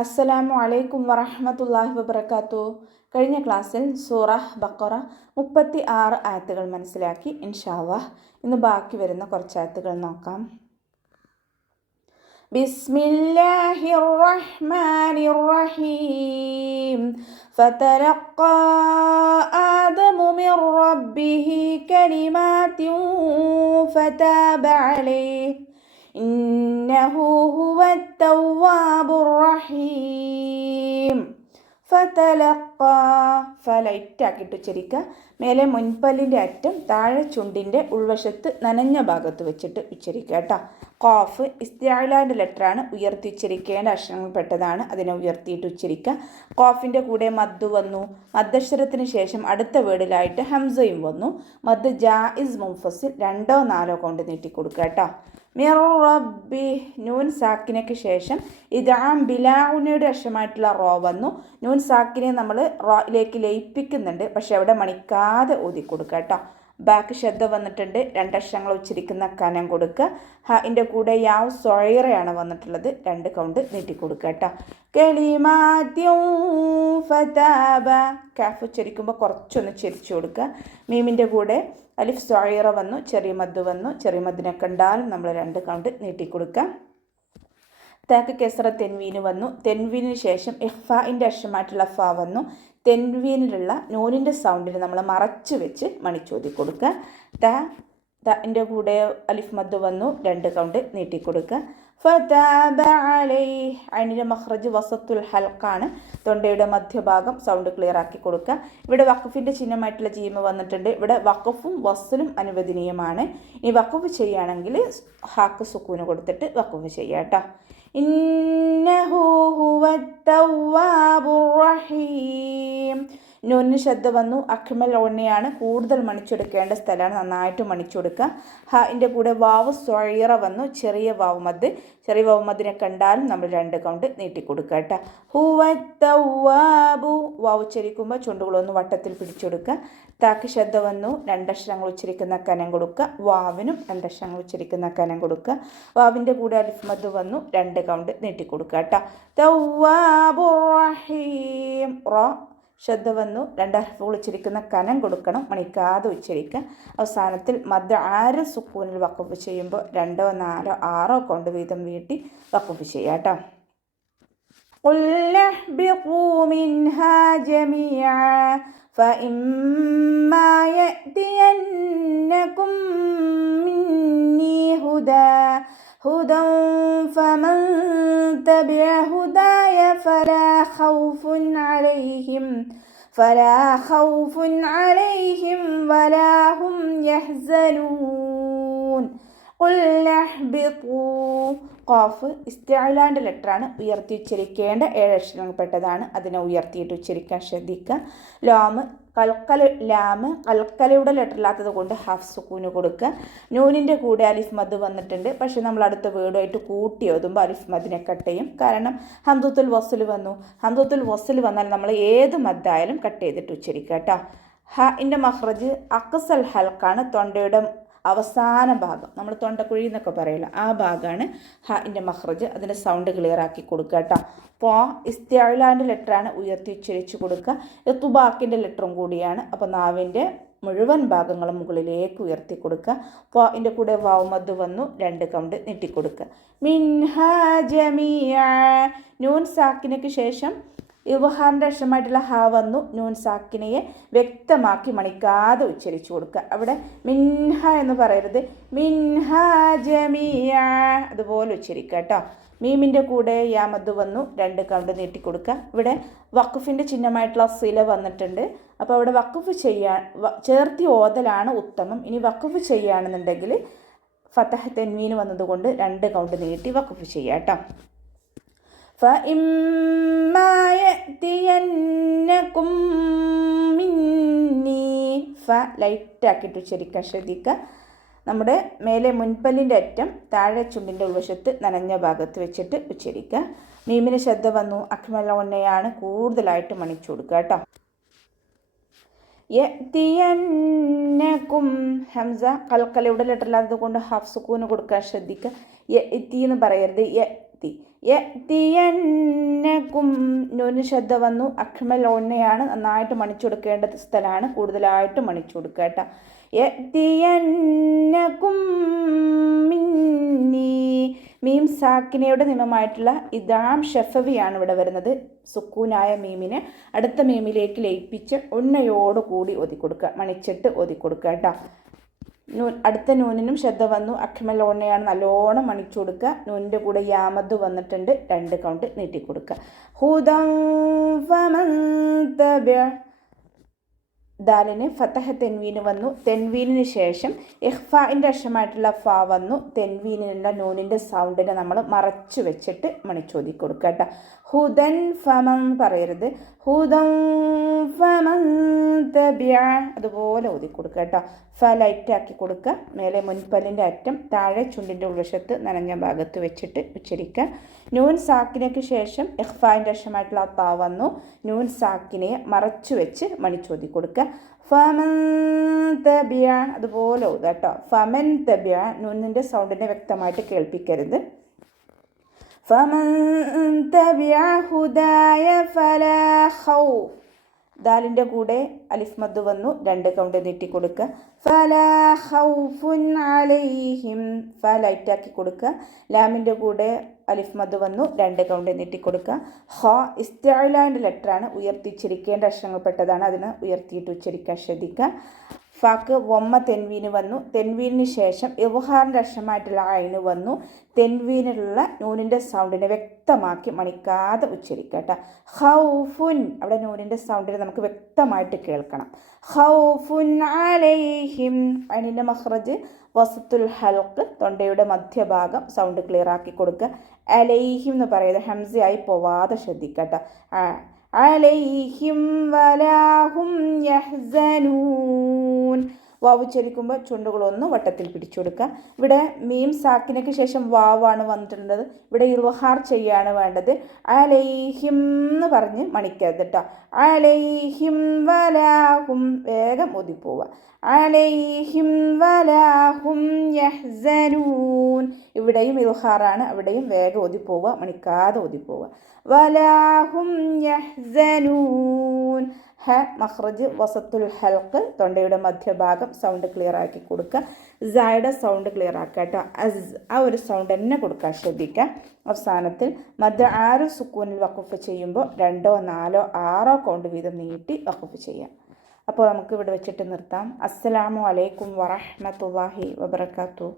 അസ്സലാമു അലൈക്കും വറഹ്മത്തുള്ളാഹി വബറകാതുഹു. കഴിഞ്ഞ ക്ലാസ്സിൽ സൂറ ബഖറ 36 ആയത്തുകൾ മനസ്സിലാക്കി. ഇൻഷാ അല്ലാഹ് ഇന്ന് ബാക്കി വരുന്ന കുറച്ച് ആയത്തുകൾ നോക്കാം. ബിസ്മില്ലാഹിർ റഹ്മാനിർ റഹീം. ഫതലഖാ ആദമു മിർ റബ്ബിഹി കലിമാത്തിൻ ഫതാബ അലൈഹി ഇന്നഹു ഹുവത്തവ്വാബുർ റഹീം. ഫതലഖ ഫലൈറ്റാക്കിയിട്ട് ഉച്ചരിക്കുക. മേലെ മുൻപല്ലിൻ്റെ അറ്റം താഴെ ചുണ്ടിൻ്റെ ഉൾവശത്ത് നനഞ്ഞ ഭാഗത്ത് വെച്ചിട്ട് ഉച്ചരിക്കുക കേട്ടോ. ഖാഫ് ഇസ്തിഅലാൻ്റെ ലെറ്ററാണ്, ഉയർത്തി ഉച്ചരിക്കേണ്ട അക്ഷരങ്ങൾപ്പെട്ടതാണ്, അതിനെ ഉയർത്തിയിട്ട് ഉച്ചരിക്കുക. ഖാഫിൻ്റെ കൂടെ മദ് വന്നു. മദ്ദക്ഷരത്തിന് ശേഷം അടുത്ത വേർഡിലായിട്ട് ഹംസയും വന്നു. മദ് ജായിസ് മുൻഫസിൽ 2 or 4 കൊണ്ട് നീട്ടിക്കൊടുക്കുക കേട്ടോ. മിർ റബ്ബി നൂൻ സാക്കിനയ്ക്ക് ശേഷം ഇദ്ആം ബിലാഉനയുടെ അക്ഷരമായിട്ടുള്ള റോ വന്നു. നൂൻ സാക്കിനെ നമ്മൾ റോയിലേക്ക് ലയിപ്പിക്കുന്നുണ്ട്, പക്ഷെ അവിടെ മണിക്കാതെ ഊതി കൊടുക്കുക കേട്ടോ. ബാക്ക് ശബ്ദ വന്നിട്ടുണ്ട്, 2 അക്ഷരങ്ങൾ ഉച്ചരിക്കുന്ന കനം കൊടുക്കുക. ഹൻ്റെ കൂടെ യാവ് സൊയറയാണ് വന്നിട്ടുള്ളത്, 2 കൗണ്ട് നീട്ടിക്കൊടുക്കുക കേട്ടോ. കലിമാത്തിൻ ഫതാബ കാഫ് ഉച്ചരിക്കുമ്പോൾ കുറച്ചൊന്ന് ചെരിച്ചു കൊടുക്കുക. മീമിൻ്റെ കൂടെ അലിഫ് സൊയറ വന്നു, ചെറിയ മദ് വന്നു. ചെറിയ മദ്ദിനെ കണ്ടാലും നമ്മൾ 2 കൗണ്ട് നീട്ടിക്കൊടുക്കുക. താക്ക് കെസ്റ തെൻവീന് വന്നു. തെൻവീനിന് ശേഷം ഇഖ്ഫാഇൻ്റെ അക്ഷരമായിട്ടുള്ള ഫ വന്നു. തെൻവീനിലുള്ള നൂനിൻ്റെ സൗണ്ടിന് നമ്മൾ മറച്ച് വെച്ച് മണിച്ചോതി കൊടുക്കുക. തൻ്റെ കൂടെ അലിഫ് മദ് വന്നു, 2 കൗണ്ട് നീട്ടിക്കൊടുക്കുക. ഫതാബ അലൈഹി അതിൻ്റെ മഖ്റജ് വസത്തുൽ ഹൽക്കാണ്, തൊണ്ടയുടെ മധ്യഭാഗം, സൗണ്ട് ക്ലിയർ ആക്കി കൊടുക്കുക. ഇവിടെ വഖഫിൻ്റെ ചിഹ്നമായിട്ടുള്ള ജീമ വന്നിട്ടുണ്ട്. ഇവിടെ വഖഫും വസ്ലും അനുവദനീയമാണ്. ഇനി വഖഫ് ചെയ്യുകയാണെങ്കിൽ ഹാക്ക് സുക്കൂന് കൊടുത്തിട്ട് വഖഫ് ചെയ്യുക കേട്ടോ. ഇന്നഹു ഹുവത്തവ്വാബുർ റഹീം. നൂനിന് ശബ്ദ വന്നു. അഖ്മൽ ഓണ്ണയാണ്, കൂടുതൽ മണിച്ചെടുക്കേണ്ട സ്ഥലമാണ്, നന്നായിട്ട് മണിച്ചെടുക്കുക. ഹാൻ്റെ കൂടെ വാവ് സൊയറ വന്നു, ചെറിയ വാവ് മദ്. ചെറിയ വാവ് മദിനെ കണ്ടാലും നമ്മൾ 2 കൗണ്ട് നീട്ടിക്കൊടുക്കുക കേട്ടോ. ഹുവത്തവ്വാബു വാവ് ഉച്ചരിക്കുമ്പോൾ ചുണ്ടുകളൊന്ന് വട്ടത്തിൽ പിടിച്ചെടുക്കുക. താക്ക് ശബ്ദ വന്നു, 2 അക്ഷരങ്ങൾ ഉച്ചരിക്കുന്ന കനം കൊടുക്കുക. വാവിനും 2 അക്ഷരങ്ങൾ ഉച്ചരിക്കുന്ന കനം കൊടുക്കുക. വാവിൻ്റെ കൂടെ അലിഫ് മദ് വന്നു, 2 കൗണ്ട് നീട്ടിക്കൊടുക്കുക കേട്ടോ. തവ്വാബുർ റഹീം റോ ശബ്ദ വന്നു, 2 ഹർഫുകൾ ഉച്ചരിക്കുന്ന കനം കൊടുക്കണം, മണിക്കാതെ ഉച്ചരിക്കുക. അവസാനത്തിൽ മദ് ആര് സുക്കൂനിൽ വഖഫ് ചെയ്യുമ്പോൾ 2 or 4 or 6 കൊണ്ട് വീതം വീട്ടി വഖഫ് ചെയ്യുക കേട്ടോ. ഖുൽ ഇഹ്ബിഖൂ മിൻഹാ ജമീഅ ഫഇമ്മാ യഅതിയന്നകും മിന്നീ ഹുദാ ഫമൻ തബിഅ ഹുദായ ഫലാ ഖൗഫുൻ അലൈഹിം വലാ ഹും യഹ്സനൂൻ. ഖുൽ ഇഹ്ബിഖൂ ഖാഫ് ഇസ്തിഅലാൻ്റെ ലെറ്ററാണ്, ഉയർത്തി ഉച്ചരിക്കേണ്ട 7 അക്ഷരങ്ങൾപ്പെട്ടതാണ്, അതിനെ ഉയർത്തിയിട്ട് ഉച്ചരിക്കാൻ ശ്രദ്ധിക്കുക. ലാമ് കൽക്കലയുടെ ലെറ്ററില്ലാത്തത് കൊണ്ട് ഹാഫ് സുക്കൂന് കൊടുക്കുക. നൂനിൻ്റെ കൂടെ അലിഫ് മദ് വന്നിട്ടുണ്ട്, പക്ഷേ നമ്മൾ അടുത്ത വേർഡുമായിട്ട് കൂട്ടി എഴുതുമ്പോൾ അലിഫ് മദിനെ കട്ട് ചെയ്യും. കാരണം ഹംദത്തുൽ വസ്ൽ വന്നു. ഹംദത്തുൽ വസ്ൽ വന്നാൽ നമ്മൾ ഏത് മദ്ദായാലും കട്ട് ചെയ്തിട്ട് ഉച്ചരിക്കുക കേട്ടോ. ഹാൻ്റെ മഖ്റജ് അക്സൽ ഹൽക്കാണ്, തൊണ്ടയുടെ അവസാന ഭാഗം, നമ്മൾ തൊണ്ടക്കുഴി എന്നൊക്കെ പറയുമല്ലോ, ആ ഭാഗമാണ് ഹാൻ്റെ മഖ്റജ്. അതിൻ്റെ സൗണ്ട് ക്ലിയർ ആക്കി കൊടുക്കുക കേട്ടോ. അപ്പോൾ ഇസ്തിഅലാൻ്റെ ലെറ്ററാണ്, ഉയർത്തി ഉച്ചരിച്ച് കൊടുക്കുക. ഇത്ബാക്കിൻ്റെ ലെറ്ററും കൂടിയാണ്, അപ്പോൾ നാവിൻ്റെ മുഴുവൻ ഭാഗങ്ങളും മുകളിലേക്ക് ഉയർത്തി കൊടുക്കുക. അപ്പോൾ അതിൻ്റെ കൂടെ വാവ് മദ് വന്നു, 2 കൗണ്ട് നീട്ടിക്കൊടുക്കുക. മിൻഹാ ജമീഅ നൂൻ സാക്കിനയ്ക്ക് ശേഷം ഇവഹാറിൻ്റെ അക്ഷരമായിട്ടുള്ള ഹ വന്നു. നൂൻ സാക്കിനയെ വ്യക്തമാക്കി മണിക്കാതെ ഉച്ചരിച്ചു കൊടുക്കുക. അവിടെ മിൻഹ എന്ന് പറയരുത്, മിൻഹ ജമീഅ അതുപോലെ ഉച്ചരിക്കുക കേട്ടോ. മീമിൻ്റെ കൂടെ യാമദ് വന്നു, 2 കൗണ്ട് നീട്ടിക്കൊടുക്കുക. ഇവിടെ വഖഫിൻ്റെ ചിഹ്നമായിട്ടുള്ള സില വന്നിട്ടുണ്ട്, അപ്പോൾ അവിടെ വഖഫ് ചേർത്തി ഓതലാണ് ഉത്തമം. ഇനി വഖഫ് ചെയ്യുകയാണെന്നുണ്ടെങ്കിൽ ഫതഹ് തെൻവീന് വന്നതുകൊണ്ട് 2 കൗണ്ട് നീട്ടി വഖഫ് ചെയ്യുക കേട്ടോ. ഫഇമ്മാ യഅതിയന്നകും മിന്നീ ലൈറ്റാക്കിയിട്ട് ഉച്ചരിക്കാൻ ശ്രദ്ധിക്കുക. നമ്മുടെ മേലെ മുൻപല്ലിൻ്റെ അറ്റം താഴെ ചുണ്ടിൻ്റെ ഉൾവശത്ത് നനഞ്ഞ ഭാഗത്ത് വെച്ചിട്ട് ഉച്ചരിക്കുക. മീമിന് ശബ്ദ വന്നു, അഖ്മൽ ഓണ്ണയാണ്, കൂടുതലായിട്ട് മണിച്ചു കൊടുക്കുക കേട്ടോ. യഅതിയന്നകും ഹംസ കൽക്കലയുടെ ലെറ്ററില്ലാത്തത് കൊണ്ട് ഹാഫ് സുക്കൂന് കൊടുക്കാൻ ശ്രദ്ധിക്കുക. യഅതി എന്ന് പറയരുത്, യഅതി. യഅ്തിയന്നകും നൂന് ശബ്ദ വന്നു. അക്മൽ ഓണ്ണയാണ്, നന്നായിട്ട് മണിച്ചു കൊടുക്കേണ്ട സ്ഥലമാണ്, കൂടുതലായിട്ട് മണിച്ചു കൊടുക്കുക കേട്ടോ. യഅ്തിയന്നകും മിന്നി. മീം സാക്കിനയുടെ നിയമമായിട്ടുള്ള ഇദാം ഷഫവിയാണ് ഇവിടെ വരുന്നത്. സുക്കൂനായ മീമിനെ അടുത്ത മീമിലേക്ക് ലയിപ്പിച്ച് ഉണ്ണയോട് കൂടി ഒതിക്കൊടുക്കുക, മണിച്ചിട്ട് ഒതിക്കൊടുക്കുക കേട്ടോ. അടുത്ത നൂനിനും ശ്രദ്ധ വന്നു. അക്മൽ ഓണ്ണയാണ്, നല്ലോണം മണിച്ചു കൊടുക്കുക. നൂനിൻ്റെ കൂടെ യാമദ് വന്നിട്ടുണ്ട്, 2 കൗണ്ട് നീട്ടിക്കൊടുക്കുക. ഹുദൻ ഫമൻ തബിഅ. ദാലിന് ഫതഹ തെൻവീന് വന്നു. തെൻവീനിന് ശേഷം ഇഖ്ഫാഇൻ്റെ അക്ഷരമായിട്ടുള്ള ഫ വന്നു. തെൻവീനിനുള്ള നൂനിൻ്റെ സൗണ്ടിനെ നമ്മൾ മറച്ചു വെച്ചിട്ട് മണിച്ചോതി കൊടുക്കുക കേട്ടോ. ഹുദൻ ഫമൻ പറയരുത്, ഹുദൻ ഫമൻ തബിഅ അതുപോലെ ഓതി കൊടുക്കുക കേട്ടോ. ഫ ലൈറ്റാക്കി കൊടുക്കുക. മേലെ മുൻപല്ലിൻ്റെ അറ്റം താഴെ ചുണ്ടിൻ്റെ ഉൾവശത്ത് നനഞ്ഞ ഭാഗത്ത് വെച്ചിട്ട് ഉച്ചരിക്കുക. നൂൻ സാക്കിനയ്ക്ക് ശേഷം ഇഖ്ഫാഇൻ്റെ അക്ഷരമായിട്ടുള്ള ത വന്നു. നൂൻ സാക്കിനെ മറച്ചു വെച്ച് മണിച്ചോതി കൊടുക്കുക. ഫമൻ തബിഅ അതുപോലെ ഓതുക കേട്ടോ. ഫമൻ തബിഅ നൂനിൻ്റെ സൗണ്ടിനെ വ്യക്തമായിട്ട് കേൾപ്പിക്കരുത്. ഫമൻ തബിഅ ഹുദായ ഫലാ ഖൗഫ്. ദാലിൻ്റെ കൂടെ അലിഫ് മദ് വന്നു, 2 കൗണ്ട് നീട്ടിക്കൊടുക്കുക. ഫലാ ഖൗഫുൻ അലൈഹിം. ഫ ലൈറ്റാക്കി കൊടുക്കുക. ലാമിൻ്റെ കൂടെ അലിഫ് മദ് വന്നു, 2 കൗണ്ട് നീട്ടിക്കൊടുക്കുക. ഹ ഇസ്തിഅലാൻ്റെ ലെറ്ററാണ്, ഉയർത്തിച്ചിരിക്കേണ്ട അക്ഷരങ്ങൾപ്പെട്ടതാണ്, അതിന് ഉയർത്തിയിട്ട് ഉച്ചരിക്കാൻ ശ്രദ്ധിക്കുക. ഫാക്ക് വമ്മ തെൻവീന് വന്നു. തെൻവീനിന് ശേഷം ഇവഹാറിൻ്റെ അക്ഷരമായിട്ടുള്ള ഐന് വന്നു. തെൻവീനിലുള്ള നൂനിൻ്റെ സൗണ്ടിനെ വ്യക്തമാക്കി മണിക്കാതെ ഉച്ചരിക്കുക കേട്ടോ. ഖൗഫുൻ അവിടെ നൂനിൻ്റെ സൗണ്ടിനെ നമുക്ക് വ്യക്തമായിട്ട് കേൾക്കണം. ഖൗഫുൻ അലൈഹിം. അതിൻ്റെ മഖ്റജ് വസത്തുൽ ഹൽക്ക്, തൊണ്ടയുടെ മധ്യഭാഗം, സൗണ്ട് ക്ലിയർ ആക്കി കൊടുക്കുക. അലൈഹിം എന്ന് പറയുന്നത് ഹംസയായി പോവാതെ ശ്രദ്ധിക്കുക കേട്ടോ. അലൈഹിം വലാഹും യഹ്സനൂൻ. വാവ് ഉച്ചരിക്കുമ്പോൾ ചുണ്ടുകളൊന്ന് വട്ടത്തിൽ പിടിച്ചു കൊടുക്കുക. ഇവിടെ മീം സാക്കിനയ്ക്ക് ശേഷം വാവാണ് വന്നിട്ടുള്ളത്. ഇവിടെ ഇർവഹാർ ചെയ്യാണ് വേണ്ടത്. അലൈഹിം എന്ന് പറഞ്ഞ് മണിക്കരുത് കേട്ടോ. അലൈഹിം വലാഹും വേഗം ഒതിപ്പോവുക. അലൈഹിം വലാഹും യഹ്സനൂൻ. ഇവിടെയും ഇർവഹാറാണ്, അവിടെയും വേഗം ഒതിപ്പോവുക, മണിക്കാതെ ഒതിപ്പോവുക. വലാഹും യഹ്സനൂൻ. ഹ മഖ്റജ് വസത്തുൽ ഹൽക്ക്, തൊണ്ടയുടെ മധ്യഭാഗം, സൗണ്ട് ക്ലിയർ ആക്കി കൊടുക്കുക. സയുടെ സൗണ്ട് ക്ലിയർ ആക്കുക കേട്ടോ. അസ് ആ ഒരു സൗണ്ട് തന്നെ കൊടുക്കാൻ ശ്രദ്ധിക്കുക. അവസാനത്തിൽ മദ് 6 സുക്കൂനിൽ വഖഫ് ചെയ്യുമ്പോൾ 2, 4, 6 കൗണ്ട് വീതം നീട്ടി വഖഫ് ചെയ്യാം. അപ്പോൾ നമുക്ക് ഇവിടെ വെച്ചിട്ട് നിർത്താം. അസ്സലാമു അലൈക്കും വറഹ്മത്തുള്ളാഹി വബറകാതുഹു.